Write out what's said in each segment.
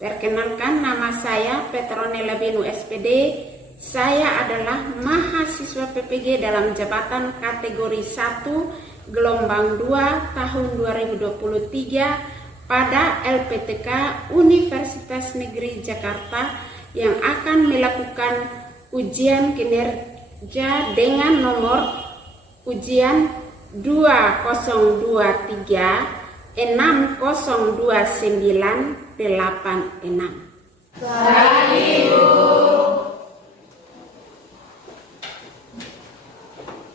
Perkenalkan, nama saya Petronella Binu SPD. Saya adalah mahasiswa PPG dalam jabatan kategori 1 gelombang 2 tahun 2023 pada LPTK Universitas Negeri Jakarta yang akan melakukan ujian kinerja dengan nomor ujian 2023 602986. Baik, Ibu.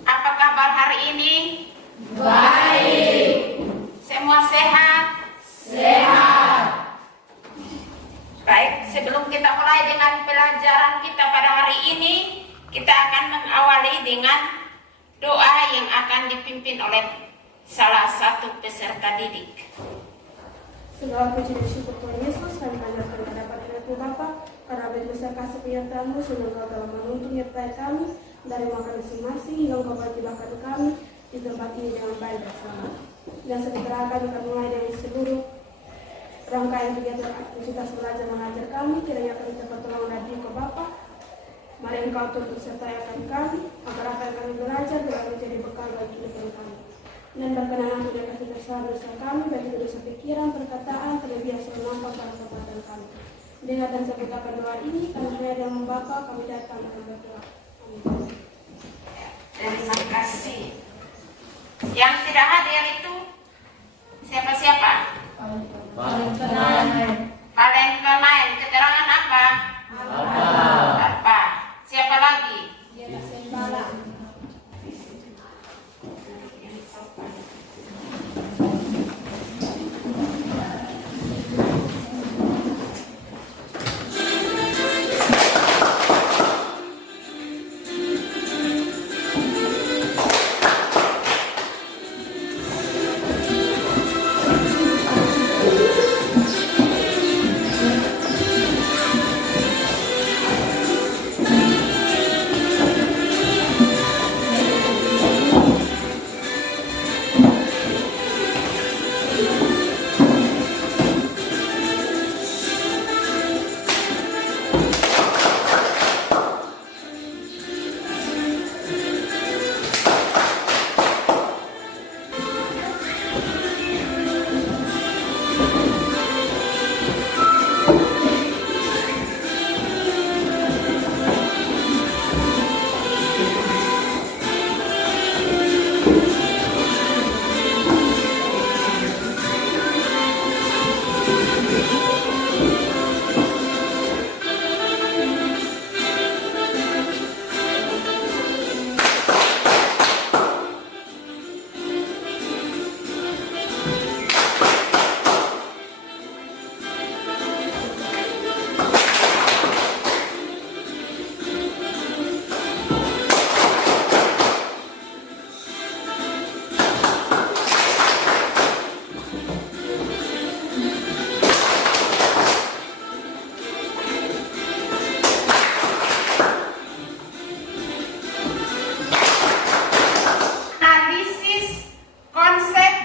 Apa kabar hari ini? Baik. Semua sehat? Sehat. Baik, sebelum kita mulai dengan pelajaran kita pada hari ini, kita akan mengawali dengan doa yang akan dipimpin oleh salah satu peserta didik. Segala puji dan syukur Tuhan Yesus, kami panjatkan kedapat Tuhan Bapa, karena besar kasih penyertaan-Mu, sehingga Engkau telah menuntun nyertai kami dari makan masing-masing hingga Engkau mempertimbangkan kami di tempat ini dengan baik dan selamat. Dan segera kami akan mulai dari seluruh rangkaian kegiatan aktivitas belajar mengajar kami, kiranya kami dapat pertolongan dari Engkau Bapa. Mari Engkau turut sertai akan kami, agar apa yang kami belajar dapat menjadi bekal bagi kehidupan kami. Dan berkenan untuk kasih kesalahan dosa kami, baik itu dosa pikiran, perkataan, kelebihan semampu pada kekuatan kami. Dengar dan sebutkan doa ini, karena hanya dengan Bapa kami datang dan berdoa. Amin. Terima kasih. Yang tidak hadir itu siapa-siapa? Valentine. Keterangan apa? Apa? Siapa lagi?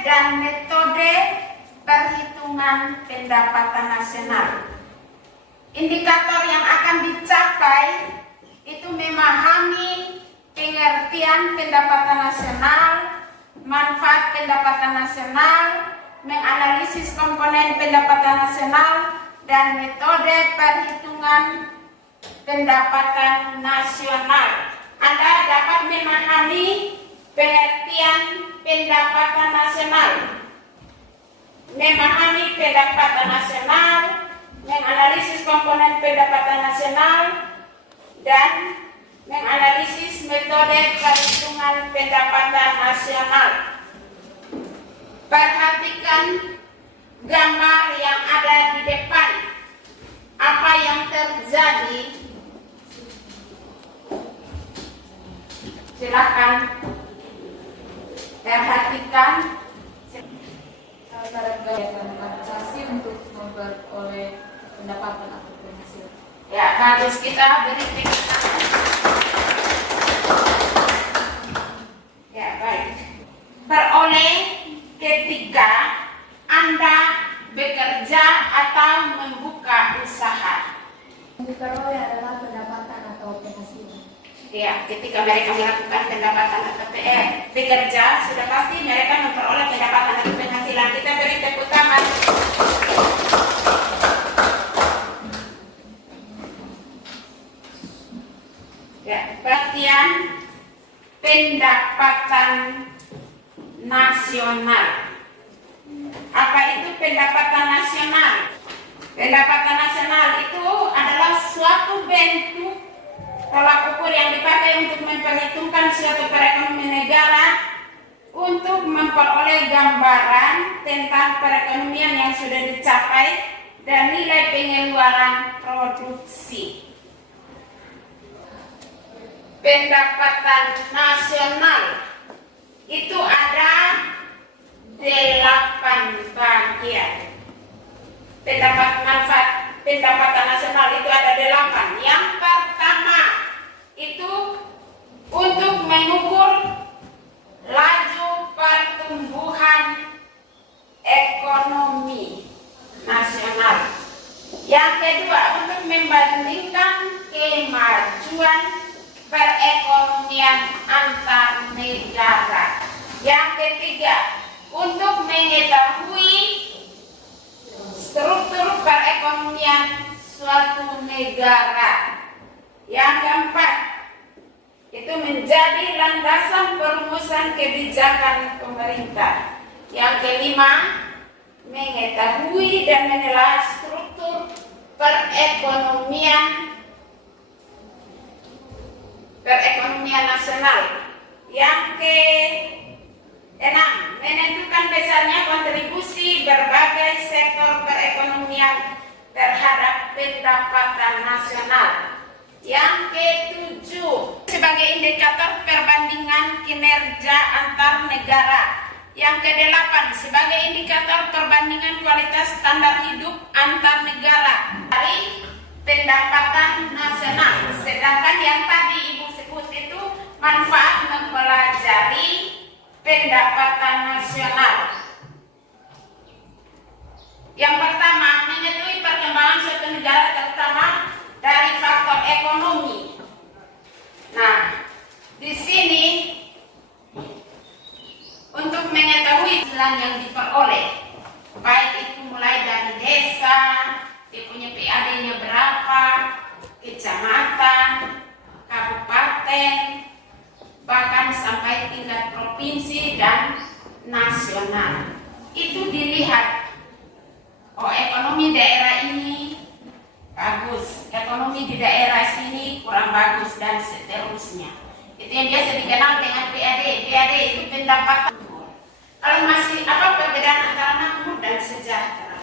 Dan metode perhitungan pendapatan nasional. Indikator yang akan dicapai itu memahami pengertian pendapatan nasional, manfaat pendapatan nasional, menganalisis komponen pendapatan nasional, dan metode perhitungan pendapatan nasional. Anda dapat memahami pengertian pendapatan nasional, memahami pendapatan nasional, menganalisis komponen pendapatan nasional, dan menganalisis metode perhitungan pendapatan nasional. Perhatikan gambar yang ada di depan. Apa yang terjadi? Silakan perhatikan. Cara kegiatan organisasi untuk memperoleh pendapatan ataupun hasil. Ya, bagus, kita beri tepuk tangan. Ya, baik. Peroleh ketika Anda bekerja atau membuka diperoleh adalah pendapatan atau penghasilan. Ya, ketika mereka melakukan pendapatan atau bekerja, sudah pasti mereka memperoleh pendapatan atau penghasilan. Kita beri tepuk tangan. Ya, bagian pendapatan nasional. Apa itu pendapatan nasional? Pendapatan nasional itu adalah suatu bentuk tolak ukur yang dipakai untuk memperhitungkan suatu perekonomian negara untuk memperoleh gambaran tentang perekonomian yang sudah dicapai dan nilai pengeluaran produksi. Pendapatan nasional itu ada 8 bagian. Pendapatan nasional itu ada 8. Yang pertama itu untuk mengukur laju pertumbuhan ekonomi nasional. Yang kedua untuk membandingkan kemajuan perekonomian antar negara. Yang ketiga untuk mengetahui struktur perekonomian suatu negara. Yang keempat itu menjadi landasan perumusan kebijakan pemerintah. Yang kelima mengetahui dan menilai struktur perekonomian nasional. Yang keenam menentukan besarnya kontribusi berbagai sektor perekonomian terhadap pendapatan nasional. Yang ketujuh sebagai indikator perbandingan kinerja antar negara. Yang kedelapan sebagai indikator perbandingan kualitas standar hidup antar negara dari pendapatan nasional. Sedangkan yang tadi Ibu sebut itu manfaat mempelajari pendapatan nasional. Yang pertama, mengetahui perkembangan suatu negara terutama dari faktor ekonomi. Nah, di sini untuk mengetahui hasil yang diperoleh, baik itu mulai dari desa, dia punya PAD-nya berapa, kecamatan, kabupaten, bahkan sampai tingkat provinsi dan nasional. Itu dilihat, oh ekonomi daerah ini bagus, ekonomi di daerah sini kurang bagus, dan seterusnya. Itu yang biasa dikenal dengan PAD. PAD itu pendapatan. Kalau masih apa perbedaan antara makmur dan sejahtera?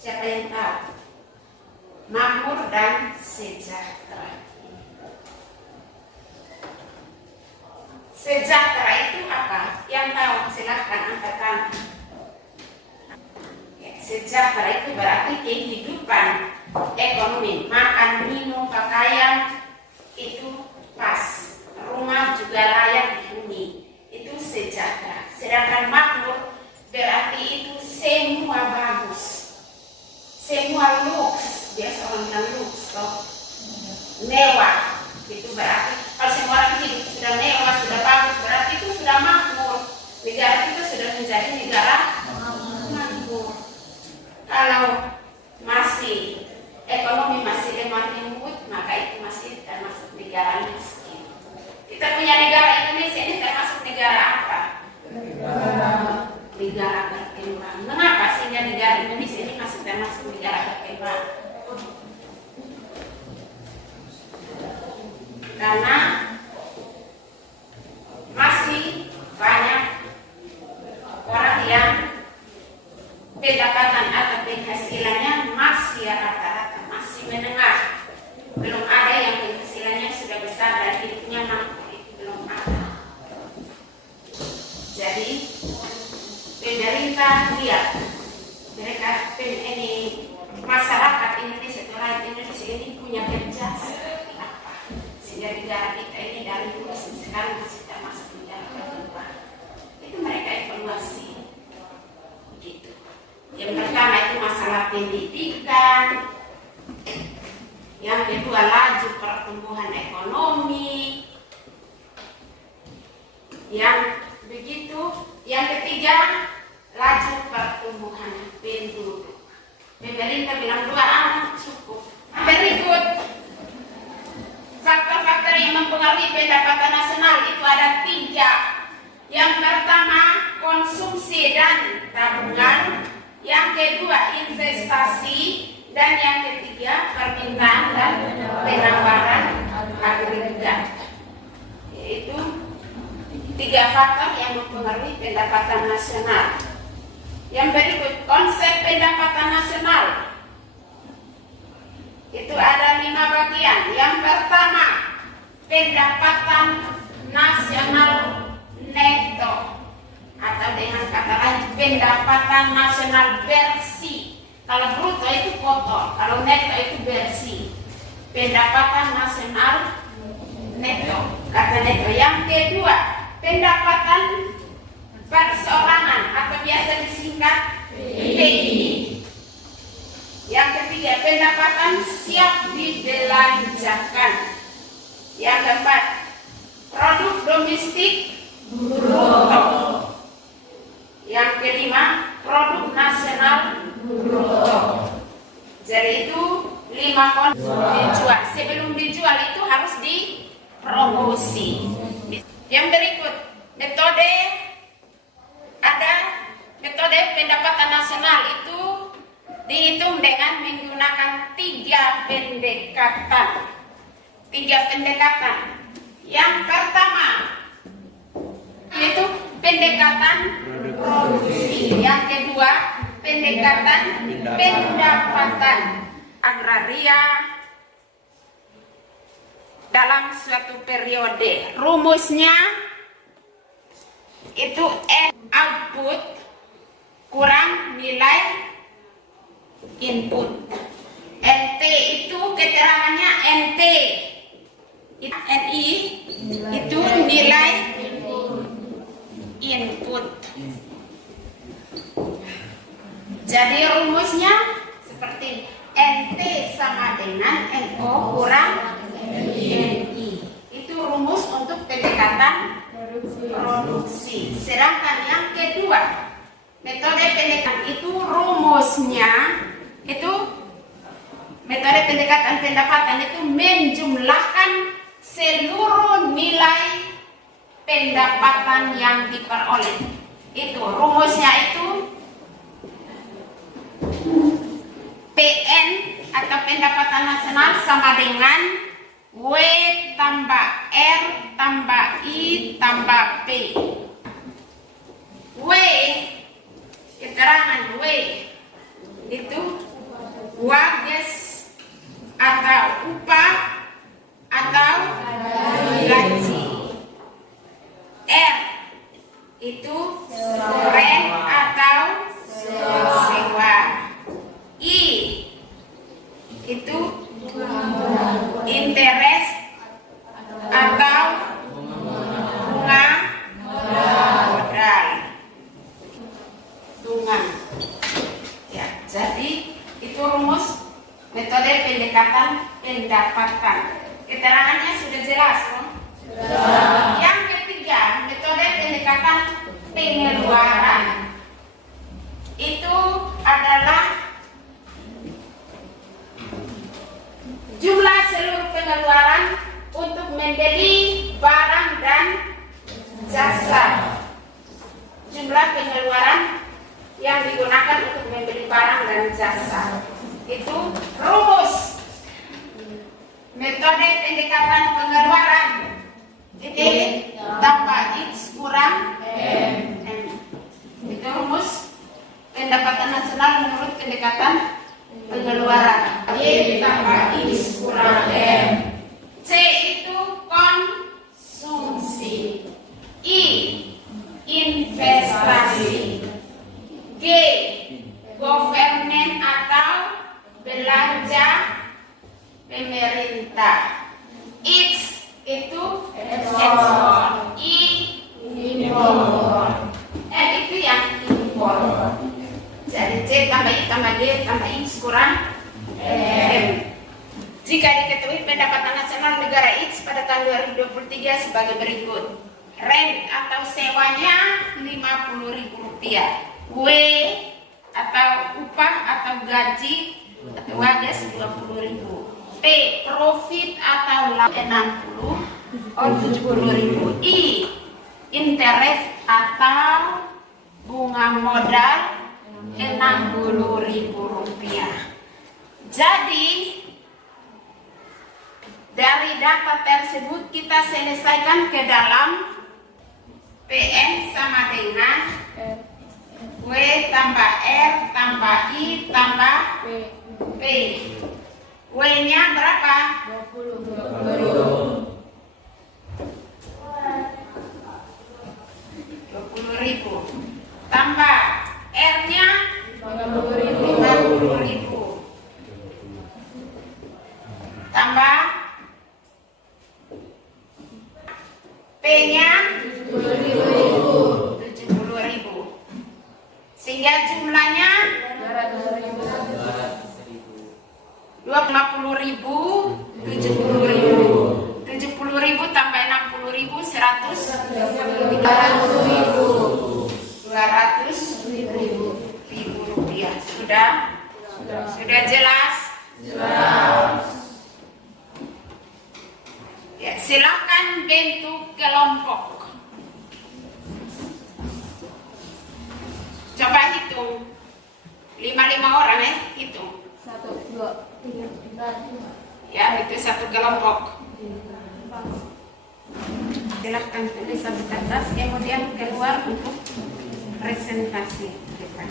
Siapa yang tahu? Makmur dan sejahtera. Sejahtera itu apa? Yang tahu silahkan angkat tangan. Sejahtera itu berarti kehidupan ekonomi, makan, minum, pakaian itu pas, rumah juga layak dihuni, itu sejahtera. Sedangkan makmur berarti itu semua bagus, semua luks, biasa orang bilang luks, mewah. Itu berarti kalau semua orang hidup sudah mewah, sudah bagus, berarti itu sudah makmur. Negara kita sudah menjadi negara makmur. Kalau masih ekonomi masih lemah lembut, maka itu masih termasuk negara miskin. Kita punya negara Indonesia ini termasuk negara apa? Negara berkembang. Mengapa sehingga negara Indonesia ini masih termasuk negara berkembang? Karena masih banyak orang yang pendapatan atau penghasilannya masih rata-rata, masih menengah. Belum ada yang penghasilannya sudah besar dan hidupnya mampu, itu belum ada. Jadi pemerintah lihat mereka ini masyarakat Indonesia, rakyat Indonesia ini punya kerja seperti apa sehingga negara kita ini dari dulu sekarang masih termasuk negara berkembang. Itu mereka evaluasi. Yang pertama itu masalah pendidikan, Yang kedua, laju pertumbuhan ekonomi. Yang ketiga, laju pertumbuhan penduduk. Pemerintah bilang 2 anak cukup. Berikut faktor-faktor yang mempengaruhi pendapatan nasional itu ada 3. Yang pertama, konsumsi dan tabungan. Yang kedua, investasi. Dan yang ketiga, permintaan dan penawaran agregat. Yaitu 3 faktor yang mempengaruhi pendapatan nasional. Yang berikut, konsep pendapatan nasional. Itu ada 5 bagian. Yang pertama, pendapatan nasional neto. Atau dengan kata lain, pendapatan nasional bersih. Kalau bruto itu kotor, kalau neto itu bersih. Pendapatan nasional neto, kata neto. Yang kedua, pendapatan perseorangan atau biasa disingkat PI. Yang ketiga, pendapatan siap dibelanjakan. Yang keempat, produk domestik bruto. Yang kelima, produk nasional bruto. Jadi itu 5 konsep dijual. Sebelum dijual itu harus dipromosi. Yang berikut, metode pendapatan nasional itu dihitung dengan menggunakan 3 pendekatan. 3 pendekatan. Yang pertama itu pendekatan produksi. Yang kedua, pendekatan pendapatan agraria dalam suatu periode. Rumusnya itu output kurang nilai input. NT itu keterangannya NT. NI itu nilai input. Jadi rumusnya seperti NT sama dengan NO kurang NI. Itu rumus untuk pendekatan produksi. Sedangkan yang kedua, metode pendekatan itu rumusnya itu metode pendekatan pendapatan itu menjumlahkan seluruh nilai pendapatan yang diperoleh. Itu rumusnya itu PN atau pendapatan nasional sama dengan W tambah R tambah I tambah P. W, keterangan W itu wages atau upah atau gaji. R itu rent atau sewa. I itu interest atau bunga modal. Ya, jadi itu rumus metode pendekatan pendapatan. Keterangannya sudah jelas, kan? Yang ketiga, metode pendekatan pengeluaran. Itu adalah jumlah seluruh pengeluaran untuk membeli barang dan jasa. Jumlah pengeluaran yang digunakan untuk membeli barang dan jasa. Itu rumus metode pendekatan pengeluaran. Jadi tambah X kurang M. Itu rumus pendapatan nasional menurut pendekatan pengeluaran. Y tambah X kurang M. C itu konsumsi. I investasi. G government atau belanja pemerintah. X itu ekspor. I impor. M itu yang impor. Jadi C tambah I tambah G tambah X kurang M. Jika diketahui pendapatan nasional negara X pada tahun 2023 sebagai berikut. Rent atau sewanya Rp50.000. W atau upah atau gaji atau wages 20.000. P profit atau laba 70.000. I interest atau bunga modal Rp60.000. Jadi dari data tersebut kita selesaikan ke dalam PN sama dengan W tambah R tambah I tambah P. W-nya berapa? 20.000. Tambah R-nya 50.000. Tambah P-nya 70.000. Sehingga jumlahnya 50.000, 70.000. 70.000 tambah 60.000 200.000 rupiah. Sudah jelas? Ya, silakan bentuk kelompok. Coba hitung 5 orang ya, hitung. 1, 2, 3, 4, 5. Ya, itu satu kelompok. Silahkan tulis satu kertas, kemudian keluar untuk presentasi kita.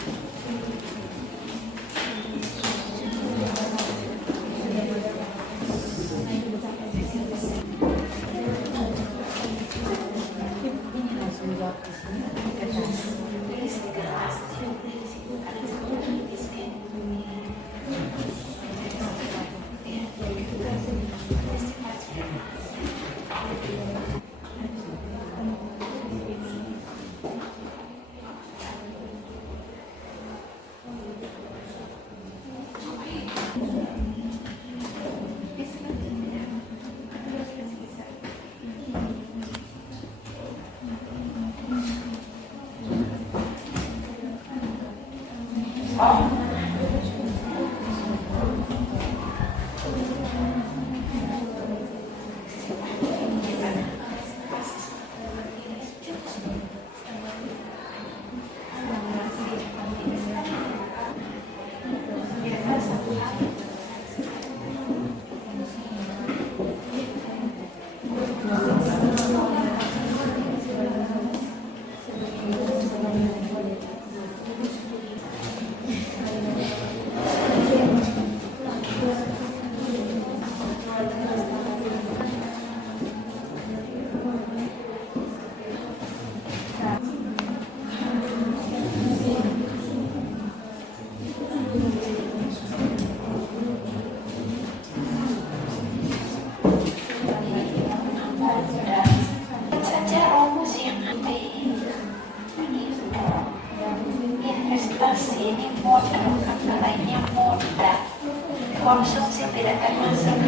Konsumsi tidak termasuk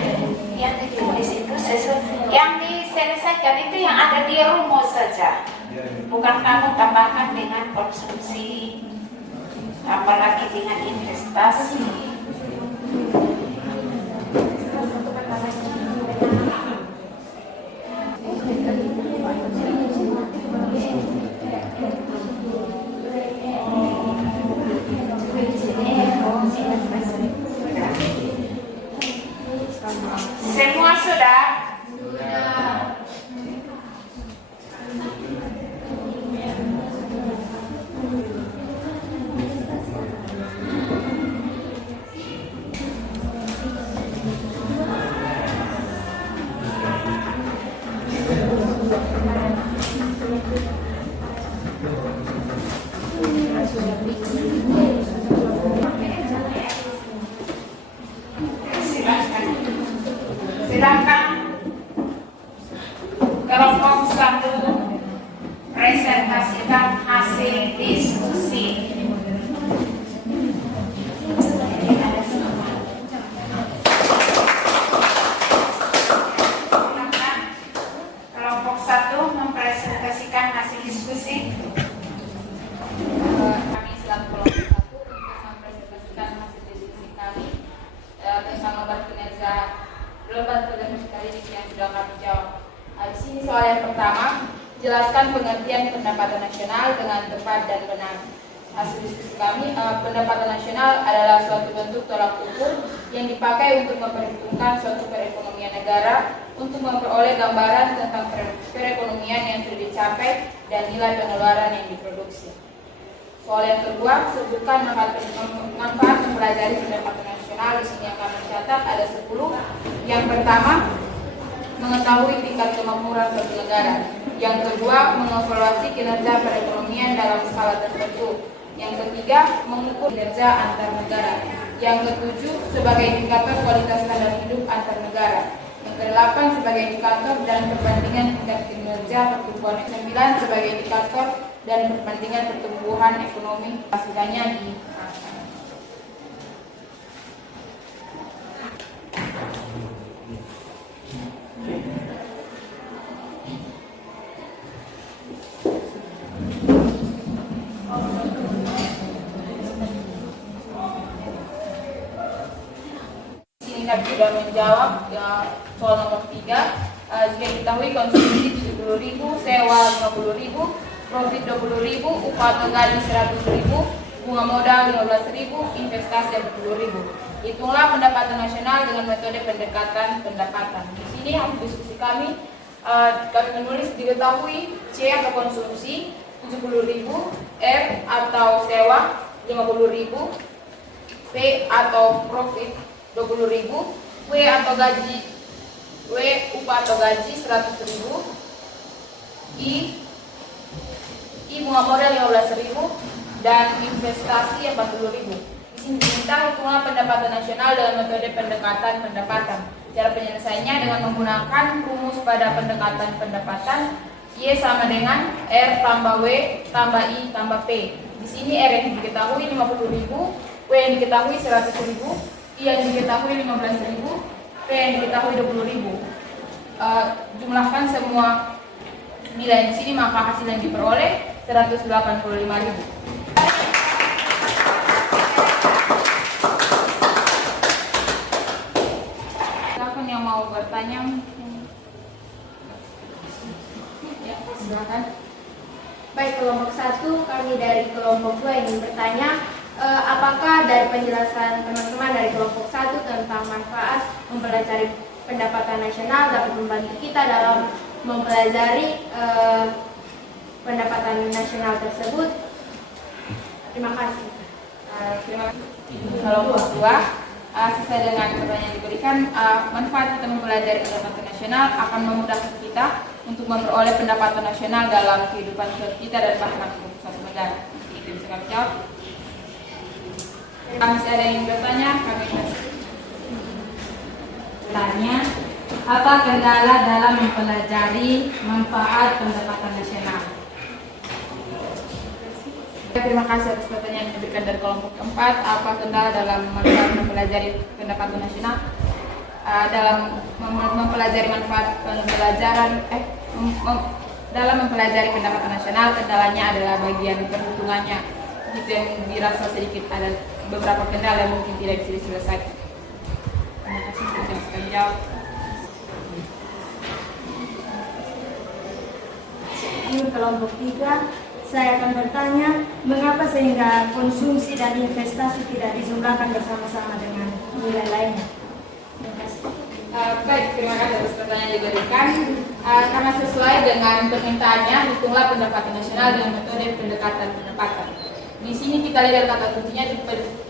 yang ditulis itu sesuai yang diselesaikan itu yang ada di rumus saja, bukan kamu tambahkan dengan konsumsi apalagi dengan investasi. Semua sudah? Jelaskan pengertian pendapatan nasional dengan tepat dan benar. Hasil diskusi kami, pendapatan nasional adalah suatu bentuk tolak ukur yang dipakai untuk memperhitungkan suatu perekonomian negara untuk memperoleh gambaran tentang perekonomian yang sudah dicapai dan nilai pengeluaran yang diproduksi. Soal yang kedua, sebutkan manfaat mempelajari pendapatan nasional. Di sini akan mencatat ada 10. Yang pertama, mengetahui tingkat kemakmuran suatu negara. Yang kedua, mengevaluasi kinerja perekonomian dalam skala tertentu. Yang ketiga, mengukur kinerja antar negara. Yang ketujuh, sebagai indikator kualitas standar hidup antar negara. Yang kedelapan, sebagai indikator dan perbandingan tingkat kinerja pertumbuhan. Yang sembilan, sebagai indikator dan perbandingan pertumbuhan ekonomi. Hasilnya di sudah menjawab soal nomor 3. Jika diketahui konsumsi 70.000, sewa 50.000, profit 20.000, upah atau gaji 100.000, bunga modal 15.000, investasi 10.000. Hitunglah pendapatan nasional dengan metode pendekatan pendapatan. Di sini hasil diskusi kami menulis diketahui C atau konsumsi 70.000, R atau sewa 50.000, P atau profit 20.000, W atau gaji, W upah atau gaji 100.000, I bunga modal 15.000 dan investasi 40.000. Di sini diminta hitunglah pendapatan nasional dengan metode pendekatan pendapatan. Cara penyelesaiannya dengan menggunakan rumus pada pendekatan pendapatan. Y sama dengan R tambah W tambah I tambah P. Di sini R yang diketahui 50.000, W yang diketahui 100.000, I yang diketahui 15.000, P yang diketahui 20.000. Jumlahkan semua nilai di sini, maka hasil yang diperoleh 185.000. Silakan yang mau bertanya. Ya, silakan. Baik, kelompok 1, kami dari kelompok 2 ingin bertanya, apakah dari penjelasan teman-teman dari kelompok 1 tentang manfaat mempelajari pendapatan nasional dapat membantu kita dalam mempelajari pendapatan nasional tersebut? Terima kasih. Terima kasih. Kelompok 2, sesuai dengan pertanyaan yang diberikan, manfaat kita mempelajari pendapatan nasional akan memudahkan kita untuk memperoleh pendapatan nasional dalam kehidupan kita dan bahkan untuk suatu negara. Itu bisa kami jawab. Masih ada yang bertanya? Kami Tanya, apa kendala dalam mempelajari manfaat pendapatan nasional? Terima kasih atas pertanyaan yang diberikan dari kelompok 4. Apa kendala dalam manfaat mempelajari pendapatan nasional? Dalam mempelajari manfaat dalam mempelajari pendapatan nasional, kendalanya adalah bagian perhitungannya. Itu yang dirasa sedikit ada beberapa kendala yang mungkin tidak bisa diselesaikan. Terima kasih sudah sekali jawab. Kelompok 3, saya akan bertanya, mengapa sehingga konsumsi dan investasi tidak dijumlahkan bersama-sama dengan nilai lainnya? Terima kasih. Baik, terima kasih atas pertanyaan yang diberikan. Karena sesuai dengan permintaannya, hitunglah pendapatan nasional dengan metode pendekatan pendapatan. Di sini kita lihat kata kuncinya di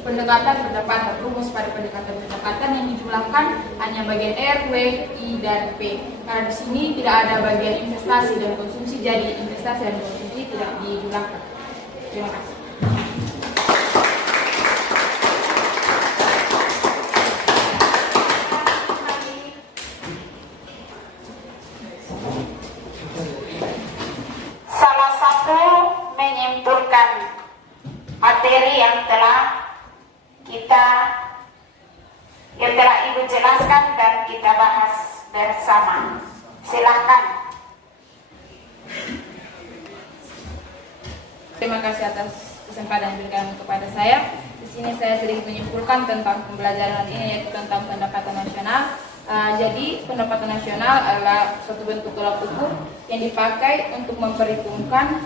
pendekatan pendapatan. Rumus pada pendekatan pendapatan yang dijumlahkan hanya bagian R, W, I, dan P. Karena di sini tidak ada bagian investasi dan konsumsi, jadi investasi dan konsumsi tidak dijumlahkan. Terima kasih. Salah satu menyimpulkan materi yang telah Ibu jelaskan dan kita bahas bersama. Silakan. Terima kasih atas kesempatan yang diberikan kepada saya. Di sini saya sedikit menyimpulkan tentang pembelajaran ini, yaitu tentang pendapatan nasional. Jadi pendapatan nasional adalah suatu bentuk tolak ukur yang dipakai untuk memperhitungkan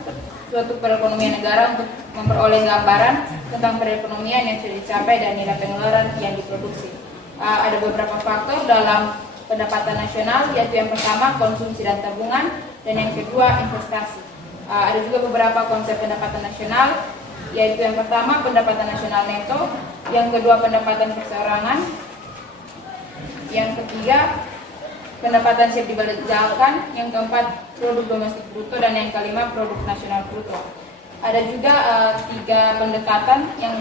suatu perekonomian negara untuk memperoleh gambaran tentang perekonomian yang sudah dicapai dan nilai pengeluaran yang diproduksi. Ada beberapa faktor dalam pendapatan nasional, yaitu yang pertama konsumsi dan tabungan, dan yang kedua investasi. Ada juga beberapa konsep pendapatan nasional, yaitu yang pertama pendapatan nasional neto, yang kedua pendapatan perseorangan, yang ketiga pendapatan siap dibelanjakan, yang keempat produk domestik bruto, dan yang kelima produk nasional bruto. Ada juga 3 pendekatan yang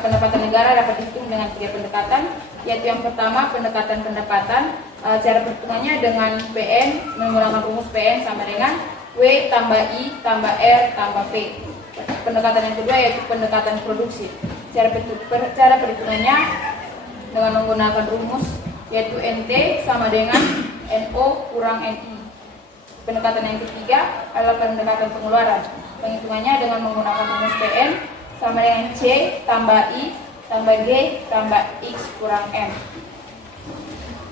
pendapatan negara dapat dihitung dengan 3 pendekatan, yaitu yang pertama pendekatan pendapatan, cara perhitungannya dengan PN menggunakan rumus PN sama dengan W tambah I tambah R tambah P. Pendekatan yang kedua yaitu pendekatan produksi. Cara perhitungannya dengan menggunakan rumus yaitu NT sama dengan NO kurang NI. Pendekatan yang ketiga adalah pendekatan pengeluaran. Penghitungannya dengan menggunakan rumus PN sama dengan C tambah I tambah G tambah X kurang M.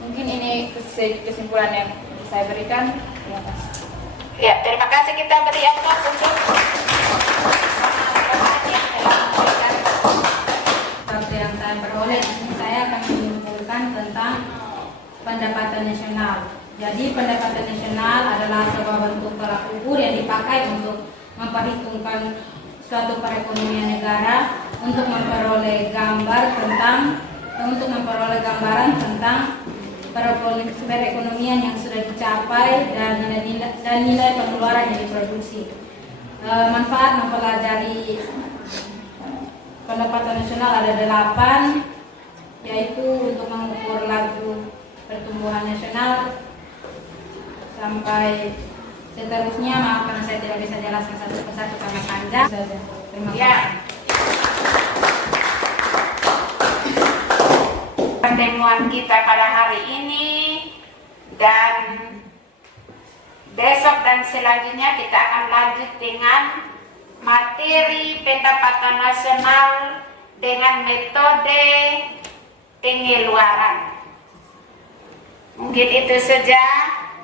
Mungkin ini kesimpulan yang saya berikan. Terima kasih. Ya, terima kasih, kita beri aplaus untuk yang telah memberikan. Seperti yang saya peroleh, saya akan menyimpulkan tentang pendapatan nasional. Jadi pendapatan nasional adalah sebuah bentuk tolak ukur yang dipakai untuk memperhitungkan suatu perekonomian negara untuk memperoleh gambaran tentang perekonomian yang sudah dicapai dan nilai pengeluaran yang diproduksi. Manfaat mempelajari pendapatan nasional ada 8, yaitu untuk mengukur laju pertumbuhan nasional sampai seterusnya. Maaf karena saya tidak bisa jelaskan satu persatu karena panjang. Terima kasih. Ya. Pertemuan kita pada hari ini dan besok dan selanjutnya kita akan lanjut dengan materi pendapatan nasional dengan metode pengeluaran. Mungkin itu saja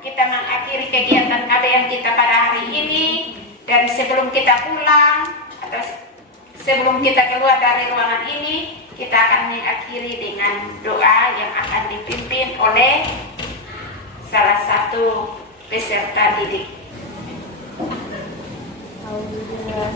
kita mengakhiri kegiatan KBM kita pada hari ini, dan sebelum kita pulang atau sebelum kita keluar dari ruangan ini, kita akan mengakhiri dengan doa yang akan dipimpin oleh salah satu peserta didik. Alhamdulillah.